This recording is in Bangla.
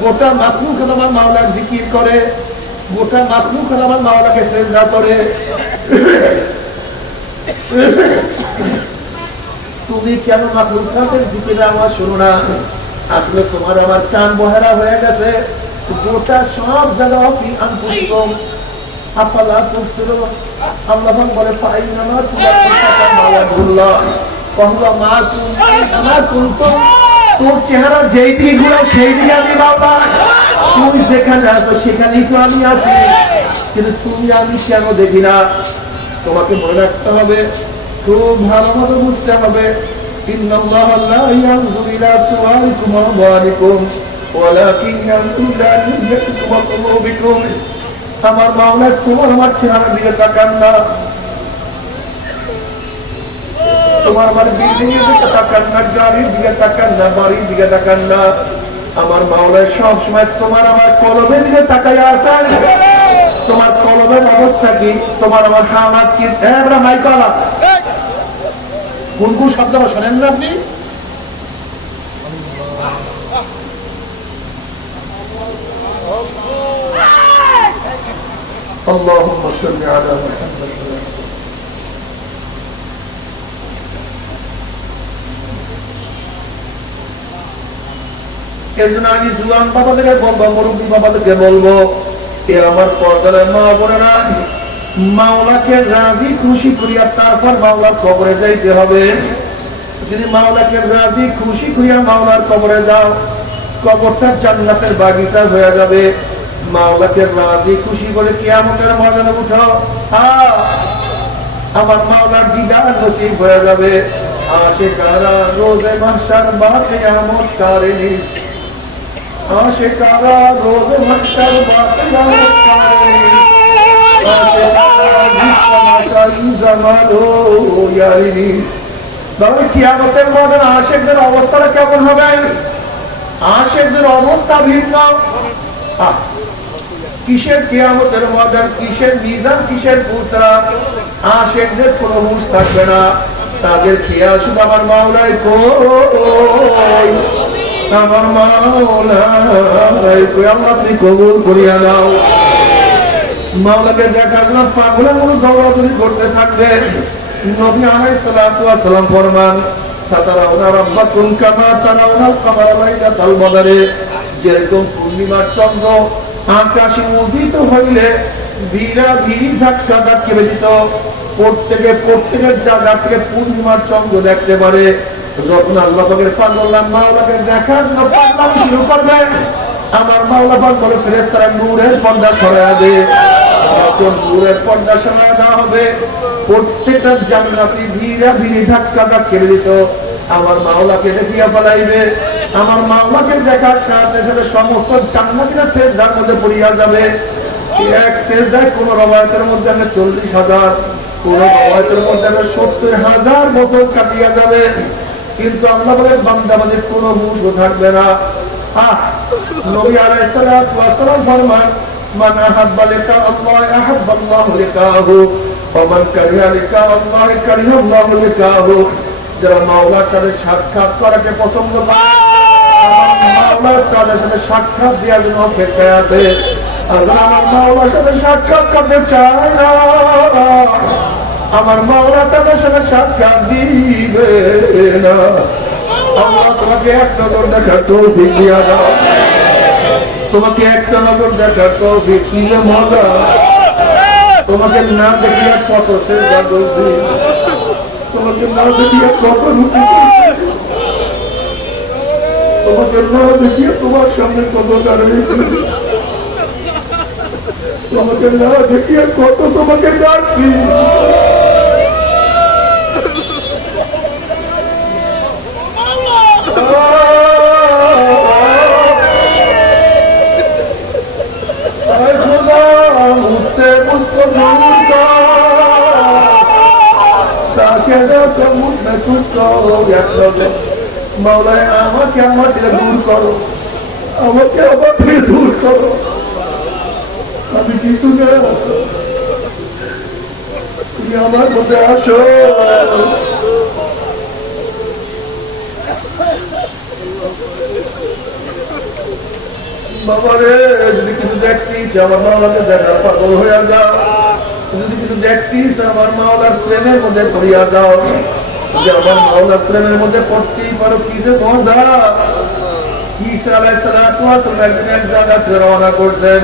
গোটা মাখলুক আমার মাওলার জিকির করে, গোটা মাখলুক আমার মাওলাকে সিজদা করে। তুমি কেন মাখলুকাতের জিকিরের আওয়াজ শোনো না? আসলে তোমার আমার কান বহেরা হয়ে গেছে। গোটা সব জায়গা ফি আনফুসিকুম আফালা তুবসিরুন। আল্লাহ বলে ফাইনামা তুলাকুম মাওয়াদুল্লাহ ওয়া মা কুনতুম। তোর চেহারা যেই দিকে ঘুরে সেই দিকে আমি বাবা, তুমি যেখানে আছো সেখানেই তো আমি আছি, কিন্তু তুমি আমি কেন দেখি না? তোমাকে মনে রাখতে হবে, খুব ভালোভাবে বুঝতে হবে। ইন্নাল্লাহা লা ইয়ানজুরু ইলা সুওয়ারিকুম ওয়া আমওয়ালিকুম ওয়ালাকিন ইয়ানজুরু ইলা নিয়্যাতিকুম ওয়া কুলুবিকুম। আমার মাওলা তোমার আমার চেহারার দিকে তাকান না, তোমার আমার বিল্ডিং এর দিকে তাকান না, গাড়ির দিকে তাকান না, বাড়ির দিকে তাকান না। আমার মাওলা সব সময় তোমার আমার কলবের দিকে তাকাইয়া আছেন। তোমার কলবের অবস্থা কি? তোমার আমার হামাত কি? এবারে মাইকালা কোন কোন শব্দ শোনেন না আপনি? আল্লাহুম্মা সাল্লি আলা মুহাম্মাদ। এর জন্য আমি জুয়ান বাবাদেরকে বলবো, মুরব্বী বাবাদেরকে বলবো, এ আমার পর্দার মা বোনেরা, মাওলাকে রাজি খুশি করিয়া তারপর মাওলার কবরে যাইতে হবে। যদি মাওলাকে রাজি খুশি করিয়া মাওলার কবরে যাও, কবরটা জান্নাতের বাগিচা হয়ে যাবে। মাওলাকে রাজি খুশি করে কিয়ামতের ময়দানে উঠো, আমার মাওলার দিদার নসিব হয়ে যাবে। আশিকারা রোজে মাহশার বা কিয়ামত কারিনিস, আশিকারা রোজে মাহশার বা কিয়ামত কারিনিস, আশিকারা জিসমাশাই জামালো ইয়ারিনিস। তবে কিয়ামতের ময়দানে আশিকদের অবস্থাটা কেমন হবে? আশিকদের অবস্থা ভিন্ন। কিসের কিয়ামতের ময়দান, কিসের মিজান, কিসের পুসরা? আশিকদের কোনো হুঁশ থাকবে না, তাদের খেয়াল শুধু আমার মাওলাই কই, আমার মাওলাই কই। আল্লাহ আপনি কবুল করিয়া দাও। মাওলাকে দেখার জন্য পাগলের মতো দৌড়াদৌড়ি করতে থাকবে। নবী আলাইহিস সালাতু ওয়াস সালাম ফরমান, সাতারাউনা রাব্বাকুম কামা তারাউনাল কামারা লাইলাতাল বদরে। যেরকম পূর্ণিমার চন্দ্র আকাশে উদিত হইলে ধীরা ধীরে ধাক্কা ধাক্কি বেজিত, প্রত্যেকের জায়গা থেকে পূর্ণিমার চন্দ্র দেখতে পারে। যখন আল্লাহ পাকের পাগল মাওলাকে দেখার জন্য পাগলামি শুরু করবে, আমার মাওলা পাক বলে ফেরেশতারা নূরের পর্দা সরাইয়া দে। যখন নূরের পর্দা সরাইয়া দেওয়া হবে, প্রত্যেকটা জান্নাতি ধীরা ধীরে ধাক্কা ধাক্কি বেজিত আমার মাওলাকে দেখিয়া ফেলাইবে। আমার মাওলাকে দেখার সাথে সাথে সমস্ত জান্নাতীরা সিজদার মধ্যে পড়িয়া যাবে। এক সিজদায় কোন রওয়ায়াতের মধ্যে 40,000, কোন রওয়ায়াতের মধ্যে 70,000 বছর কাটিয়া যাবে, কিন্তু আল্লাহ বলে বান্দা মানে কোনো হুঁশও থাকবে না। নবী আলাইহিস সালাতু ওয়াস সালাম ফরমান, মান আহাব্বা লিকা আল্লাহ আহাব্বাল্লাহু লিকাহু ওয়া মান কারিহা লিকা আল্লাহ কারিহাল্লাহু লিকাহু। যারা মাওলার সাথে সাক্ষাৎ করাকে পছন্দ করে, মাওলার তাদের সাথে সাক্ষাৎ দেওয়ার জন্য অপেক্ষায় আছে। আর আমার মাওলার সাথে সাক্ষাৎ করতে চায় না, আমার মাওলা তাদের সাথে সাক্ষাৎ দিবে না। আল্লাহ তোমাকে এক নজর দেখার তৌফিক দিয়া দাও, তোমাকে একটা নজর দেখার তৌফিক দিলে মজা। তোমাকে না দেখিয়া কত সিজদা করছি, তোমাকে না দেখিয়া কত রুটি করছি, তোমাকে না দেখিয়া তোমার সামনে কত দাঁড়িয়েছি, তোমাকে না দেখিয়া কত তোমাকে ডাকছি। মাওলায় আমাকে আমার থেকে দূর করো, আমাকে আমার থেকে দূর করো, আমি কিছু না, তুমি আমার মধ্যে আসো। বাবারে যদি কিছু দেখতিস আমার মাওলাকে দেখার পাগল হইয়া যাও, যদি কিছু দেখতিস আমার মাওলার প্রেমের মধ্যে পড়িয়া যাও, যদি আমার মাওলার প্রেমের মধ্যে পড়তেই পারো, কি যে মজা। ঈসা আলাইহিস সালাতু ওয়াস সালাম একদিন এক জায়গাতে রওনা করছেন,